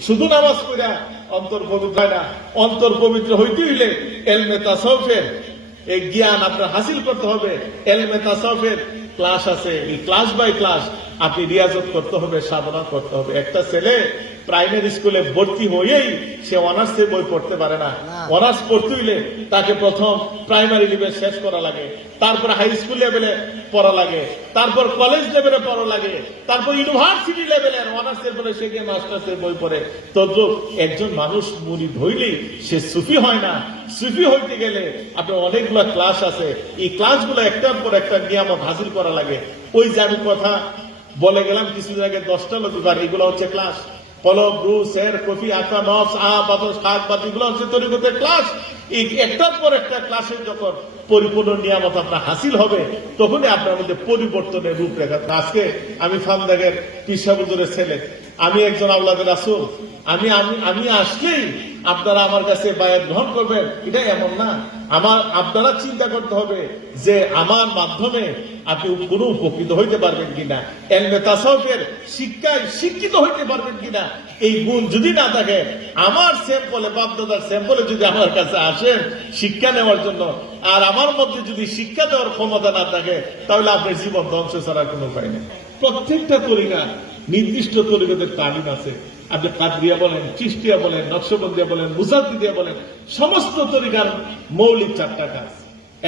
শুধু নামাজ পড়া, অন্তর পবিত্র হয় না, অন্তর পবিত্র হইতে হইলে এলমে তাসফের এই জ্ঞান আপনার হাসিল করতে হবে। এলমে তাসফের ক্লাস আছে, এই ক্লাস বাই ক্লাস আপনি রিয়াজত করতে হবে, সাধনা করতে হবে। একটা ছেলে প্রাইমারি স্কুলে ভর্তি হয়েই সে অনার্স বই পড়তে পারে না। অনার্স পড়তে হইলে তাকে প্রথম প্রাইমারি লেভেল শেষ করা লাগে তারপর হাই স্কুল লেভেলে পড়া লাগে তারপর কলেজ লেভেলে পড়া লাগে তারপর ইউনিভার্সিটি লেভেলের অনার্সের পরে সে গিয়ে মাস্টার্সের বই পড়ে। তদ্রুপ একজন মানুষ মুড়ি ধইলেই সে সুফি হয় না। সুফি হইতে গেলে আপনার অনেকগুলো ক্লাস আছে এই ক্লাসগুলো একটার পর একটা নিয়ামত হাসিল করা লাগে। ওই যে আমি কথা বলে গেলাম কিছুদিন আগে দশটা লতিবার এগুলো হচ্ছে ক্লাস। সের ক্লাস এই পর একটা যখন পরিপূর্ণ নিয়ামত আপনার হাসিল হবে, তখনই আপনার মধ্যে পরিবর্তনের আমি ফান্দাগের পিসাবুজুরের ছেলে আমি একজন আল্লাদের আসুন আমি আমি আসলেই আপনারা আমার কাছে বায়াত গ্রহণ করবেন। এটা এমন না। আমার, আপনারা চিন্তা করতে হবে যে আমার মাধ্যমে আপনি কোনো উপকৃত হইতে পারবেন কিনা। এলমে তাসাউফের শিক্ষায় শিক্ষিত হইতে পারবেন কিনা। এই গুণ যদি না থাকে, আমার স্যাম্পলে, বাপদাদার স্যাম্পলে যদি আমার কাছে আসেন শিক্ষা নেওয়ার জন্য, আর আমার মধ্যে যদি শিক্ষা দেওয়ার ক্ষমতা না থাকে, তাহলে আপনার জীবন ধ্বংস ছাড়া কোনো উপায় নেই। প্রত্যেকটা তরিকা নির্দিষ্ট তরিকাদের তালিম আছে। আপনি কাদরিয়া বলেন চিস্তিয়া বলেন, নকশবন্দিয়া বলেন, মুজাদ্দিদিয়া বলেন, সমস্ত তরিকার মৌলিক চারটা কাজ।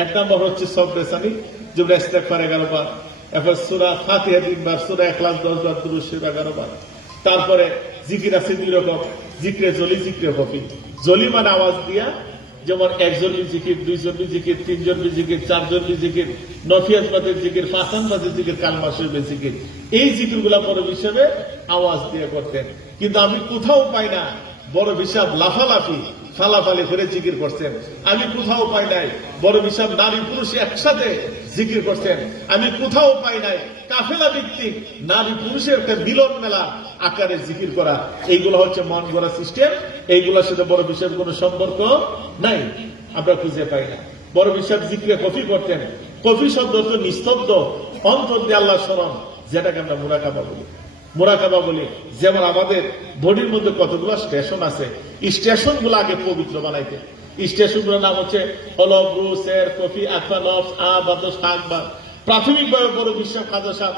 এক নম্বর হচ্ছে সব রেসানি যেগুলো ইস্তেকবার এগারো বার এরপর সুরা ফাতিহা তিনবার, সুরা একলাস দশ বার দুরুশিব এগারো বার তারপরে জিকির আছে দুই রকম, জিক্রে জলি, জিক্রে কফি জলি মানে আওয়াজ দিয়া যেমন একজন জিকির দুইজন জিকির তিনজন জিকির চারজন জিকির, নফিয়াত বাদের জিকির, ফাসান বাদের জিকির জিকির। এই জিকিরগুলা বড় হিসেবে আওয়াজ দিয়ে করতেন। কিন্তু আমি কোথাও পাই না, বড় হিসাব লাফালাফি, ফালাফালি করে জিকির করছেন। আমি কোথাও পাই নাই, বড় হিসাব নারী পুরুষ একসাথে জিকির করছেন। আমি কোথাও পাই নাই কাফেলা ভিত্তিক নারী পুরুষের একটা মিলন মেলা আকারে জিকির করা। এইগুলো হচ্ছে মন গড়া সিস্টেম এইগুলোর সাথে বড় বিষয়ের কোনো সম্পর্ক নাই। আমরা খুঁজে পাই না। বড় বিষয় জিকিরে কফি করতেন। কফি শব্দ তো নিস্তব্ধ, অন্তর দিয়ে আল্লাহ স্মরণ, যেটাকে আমরা মুরাকাবা বলি। মোরাকাবা বলি, যেমন আমাদের বডির মধ্যে কতগুলো স্টেশন আছে স্টেশনগুলো আগে পবিত্র বানাইতে। স্টেশনগুলোর নাম হচ্ছে হলব রুস এর কফি আফা নফস আ বাদ প্রাথমিকভাবে বড় বিশ্ব খাদ্য সাপ।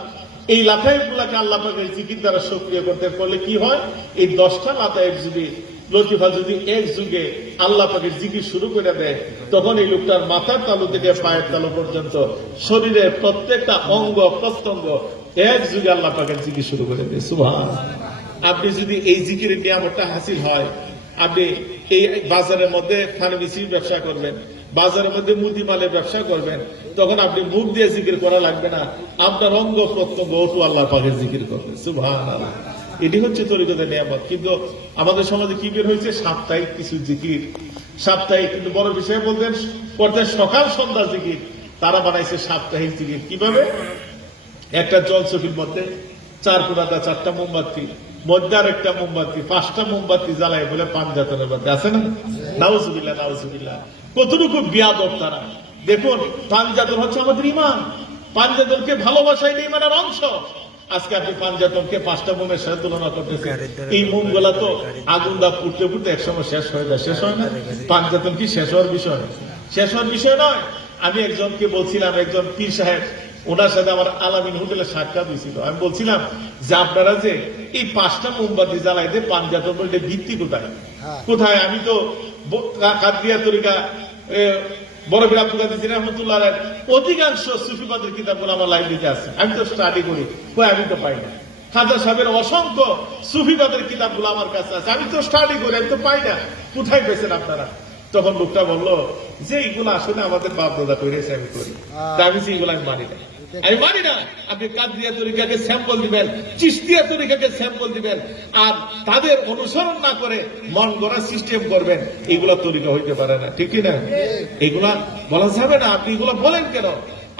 এই লাতাইফ গুলাকে আল্লাহ জিকির দ্বারা সক্রিয় করতে পারলে কি হয়? এই দশটা লাতাইফ যদি লতিফা যদি এক যুগে আল্লাহ জিকির শুরু করে দেয়, তখন এই লোকটার মাথার তালু থেকে পায়ের তালু পর্যন্ত শরীরের প্রত্যেকটা অঙ্গ, প্রত্যঙ্গ এক যুগে আল্লাহ পাকের জিকির শুরু করে দেয়। সুভান আপনি যদি এই জিকির নিয়ামতটা হাসিল হয় আপনি এই বাজারের মধ্যে ফার্মেসির ব্যবসা করবেন, বাজারের মধ্যে মুদি মালের ব্যবসা করবেন, তখন আপনি মুখ দিয়ে জিকির করা লাগবে না। আপনার অঙ্গ প্রত্যঙ্গ আল্লাহ পাকের জিকির করবে সুভান আল্লাহ এটি হচ্ছে তরিকতের নিয়ামত। কিন্তু আমাদের সমাজে কি বের হয়েছে? সাপ্তাহিক কিছু জিকির। সাপ্তাহিক, কিন্তু বড় বিষয়ে বলতেন করতেন সকাল সন্ধ্যা জিকির। তারা বানাইছে সাপ্তাহিক জিকির। কীভাবে? একটা জলচকির মধ্যে চার কোনাটা চারটা মোমবাতি। আর একটা মোমবাতি, পাঁচটা মোমবাতি জ্বালায় বলে পাঞ্জাতনের মধ্যে। আছে না? নাউজুবিল্লাহ নাউজুবিল্লাহ। কতটুকু বিয়াদব তারা। দেখুন পাঞ্জাতন হচ্ছে আমাদের ইমান। পাঞ্জাতনকে ভালোবাসাই ইমানের অংশ। আজকে আপনি পাঞ্জাতনকে পাঁচটা মোমের সাথে তুলনা করতেছেন। এই মোমগুলা তো আগুন দা পুড়তে পুড়তে একসময় শেষ হয়ে যায়। শেষ হয় না? পাঞ্জাতন কি শেষ হওয়ার বিষয়? শেষ হওয়ার বিষয় নয়। আমি একজনকে বলছিলাম, একজন পীর সাহেব ওনার সাথে আমার আলামিন হোটেলে সাক্ষাৎ হয়েছিল। আমি বলছিলাম যে আপনারা যে এই পাঁচটা মোমবাতি জ্বালাইতে পাঞ্জাতন বলতে ভিত্তি কোথায়? কোথায়? আমি তো ব- কা- কাদরিয়া তরিকা এ, আব্দুল কাদের রহমতুল্লাহ অধিকাংশ সুফিবাদের কিতাবগুলো আমার লাইব্রেরিতে আছে। আমি তো স্টাডি করি। কই আমি তো পাই না। খাজা সাহেবের অসংখ্য সুফিবাদের কিতাবগুলো আমার কাছে আছে। আমি তো স্টাডি করি আমি তো পাই না। কোথায় পেয়েছেন আপনারা? তখন লোকটা বলল যে এইগুলো আসলে আমাদের বাপ দাদা করেছে আমি করি। তা আমি আমি মানি না। আমি মানি না। আপনি কাদরিয়া তরিকাকে স্যাম্পল দিবেন চিস্তিয়া তরিকাকে স্যাম্পল দিবেন আর তাদের অনুসরণ না করে মন গড়া সিস্টেম করবেন এগুলা তরিকা হইতে পারে না। ঠিক না এগুলা বলা যাবে না। আপনি এগুলো বলেন কেন?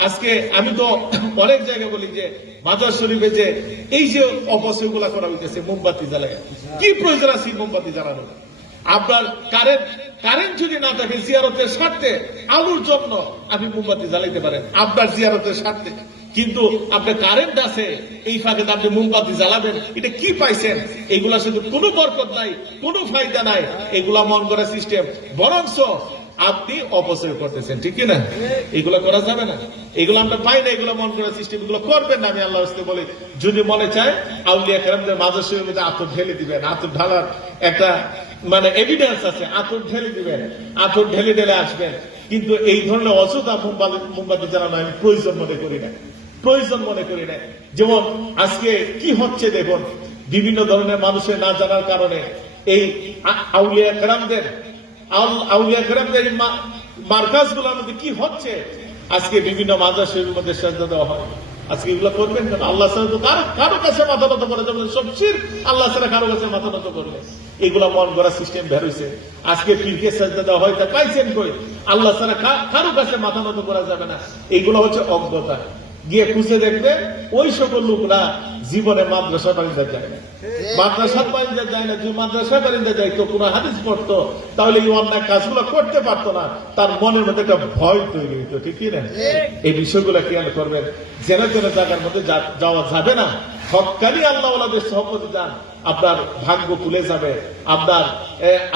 আজকে আমি তো অনেক জায়গায় বলি যে মাজার শরীফে যে এই যে অপচয়গুলা করা হইতেছে মোমবাতি জ্বালায়। কি প্রয়োজন আছে মোমবাতি জ্বালানো আপনার কারেন্ট কারেন্ট যদি না থাকে জিয়ারতের স্বার্থে, আলুর জন্য আপনি মোমবাতি জ্বালাইতে পারেন। আপনার জিয়ারতের স্বার্থে। কিন্তু আপনার কারেন্ট আছে, এই ফাঁকে আপনি মোমবাতি জ্বালাবেন। এটা কি পাইছেন? এগুলা শুধু কোনো বরকত নাই, কোনো ফায়দা নাই। এগুলা মন করা সিস্টেম বরংস আপনি অপচয় করতেছেন, ঠিক না এগুলো করা যাবে না। এগুলো আমরা পাই না, এগুলো মন করা সিস্টেম এগুলো করবেন না, আমি আল্লাহ হস্তে বলি। যদি মনে চায় আউলিয়া কেরামদের মাঝে মধ্যে আতর ঢেলে দিবেন, আতর ঢালার একটা মানে এভিডেন্স আছে, আতর ঢেলে দিবেন, আতর ঢেলে ঢেলে আসবেন। কিন্তু এই ধরনের অযথা মোমবাতি মোমবাতি জ্বালানো আমি প্রয়োজন মনে করি না। প্রয়োজন মনে করি না। যেমন আজকে কি হচ্ছে দেখুন, বিভিন্ন ধরনের মানুষের না জানার কারণে এই আউলিয়া কেরামদের আউল- আউলিয়া কেরামদের এই মা- মার্কাজগুলোর মধ্যে কি হচ্ছে? আজকে বিভিন্ন মাদ্রাসের মধ্যে সাজা দেওয়া হয়। আজকে এগুলো করবেন কেন? আল্লাহ ছাড়া তো কারও কারও কাছে মাথা নত করে যাবে সব শির, আল্লাহ ছাড়া কারও কাছে মাথা নত করবে এগুলো মন করা সিস্টেম বের হয়েছে আজকে পীরকে সাজা দেওয়া হয় তা পাইছেন কই? আল্লাহ ছাড়া কারও কাছে মাথা নত করা যাবে না। এগুলো হচ্ছে অজ্ঞতা। গিয়ে খুঁজে দেখবে ওই সকল লোকরা জীবনে মাদ্রাসা বাড়িতে যায় না। মাদ্রাসা বাড়িতে যায় না যদি মাদ্রাসা বাড়িতে যাইতো কোনো হাদিস পড়তো তাহলে এই অন্যায় কাজগুলো করতে পারতো না। তার মনের মধ্যে একটা ভয় তৈরি হইতো ঠিক না? এই বিষয়গুলো খেয়াল করবেন। যেন জেনে জায়গার মধ্যে যাওয়া যাবে না। হকানি আল্লাহ সহপতি যান, আপনার ভাগ্য খুলে যাবে, আপনার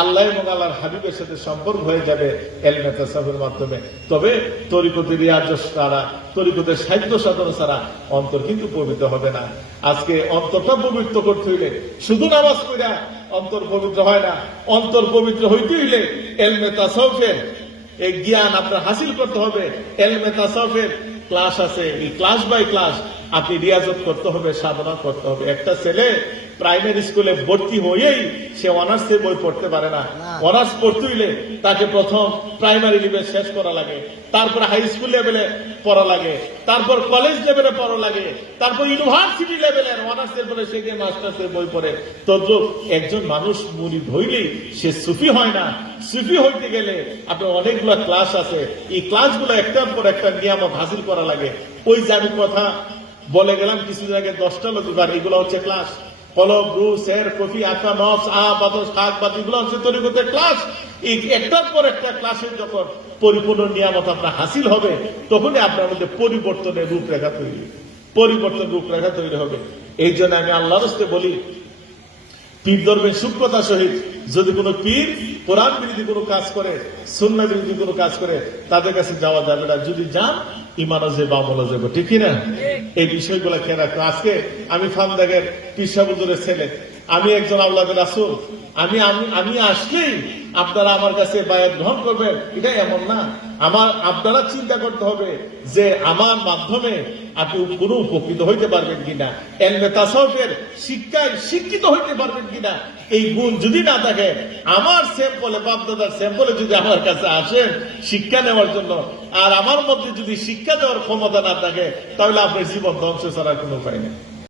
আল্লাহ এবং আল্লাহর হাবিবের সাথে সম্পর্ক হয়ে যাবে এলমেতা সাহেবের মাধ্যমে। তবে তরিকতের রিয়াজ ছাড়া, তরিকতের সাহিত্য সাধন ছাড়া অন্তর কিন্তু পবিত্র হবে না। আজকে অন্তরটা পবিত্র করতে হইলে শুধু নামাজ পড়া অন্তর পবিত্র হয় না, অন্তর পবিত্র হইতে হইলে এলমেতা সৌফের এই জ্ঞান আপনার হাসিল করতে হবে। এলমে তাসাফের ক্লাস আছে, এই ক্লাস বাই ক্লাস আপনি রিয়াজত করতে হবে, সাধনা করতে হবে। একটা ছেলে প্রাইমারি স্কুলে ভর্তি হয়েই সে অনার্সের বই পড়তে পারে না। অনার্স পড়তে হইলে তাকে প্রথম প্রাইমারি লেভেল শেষ করা লাগে তারপর হাই স্কুল লেভেলে পড়া লাগে তারপর কলেজ লেভেলে পড়া লাগে তারপর ইউনিভার্সিটি লেভেলের অনার্সের পরে সে গিয়ে মাস্টার্সের বই পড়ে। তদ্রুপ একজন মানুষ মুড়ি ধইলেই সে সুফি হয় না। সুফি হইতে গেলে আপনার অনেকগুলো ক্লাস আছে। এই ক্লাসগুলো একটার পর একটা নিয়ামত হাসিল করা লাগে। ওই যে আমি কথা বলে গেলাম কিছুদিন আগে দশটা লতিবার এগুলো হচ্ছে ক্লাস সের কফি আ এগুলো হচ্ছে ক্লাস একটার পর একটা যখন পরিপূর্ণ নিয়ামত আপনার হাসিল হবে, তখনই আপনার মধ্যে পরিবর্তনের রূপরেখা তৈরি। পরিবর্তন রূপরেখা তৈরি হবে। এই জন্য আমি আল্লাহ রস্তে বলি, পীর ধর্মের সূক্ষ্মতা সহিত যদি কোনো পীর কোরআন বিরোধী কোনো কাজ করে সুন্না বিরোধী কোনো কাজ করে, তাদের কাছে যাওয়া যাবে না। যদি যান ইমানও যে বামলা যাবে ঠিক না এই বিষয়গুলো খেয়ে রাখতো আজকে আমি ফান্দাগের পিসাবুজুরের ছেলে। আমি একজন আল্লাহের রাসুল। আমি আমি আমি আসলেই আপনারা আমার কাছে বায়াত গ্রহণ করবেন এটাই এমন না। আমার, আপনারা চিন্তা করতে হবে যে আমার মাধ্যমে আপনি কোনো উপকৃত হইতে পারবেন কিনা। এলমে তাসাউফের শিক্ষায় শিক্ষিত হইতে পারবেন কিনা। এই গুণ যদি না থাকে, আমার স্যাম্পলে বাপদাদার স্যাম্পলে যদি আমার কাছে আসেন শিক্ষা নেওয়ার জন্য, আর আমার মধ্যে যদি শিক্ষা দেওয়ার ক্ষমতা না থাকে, তাহলে আপনার জীবন ধ্বংস ছাড়া কোনো উপায় নেই।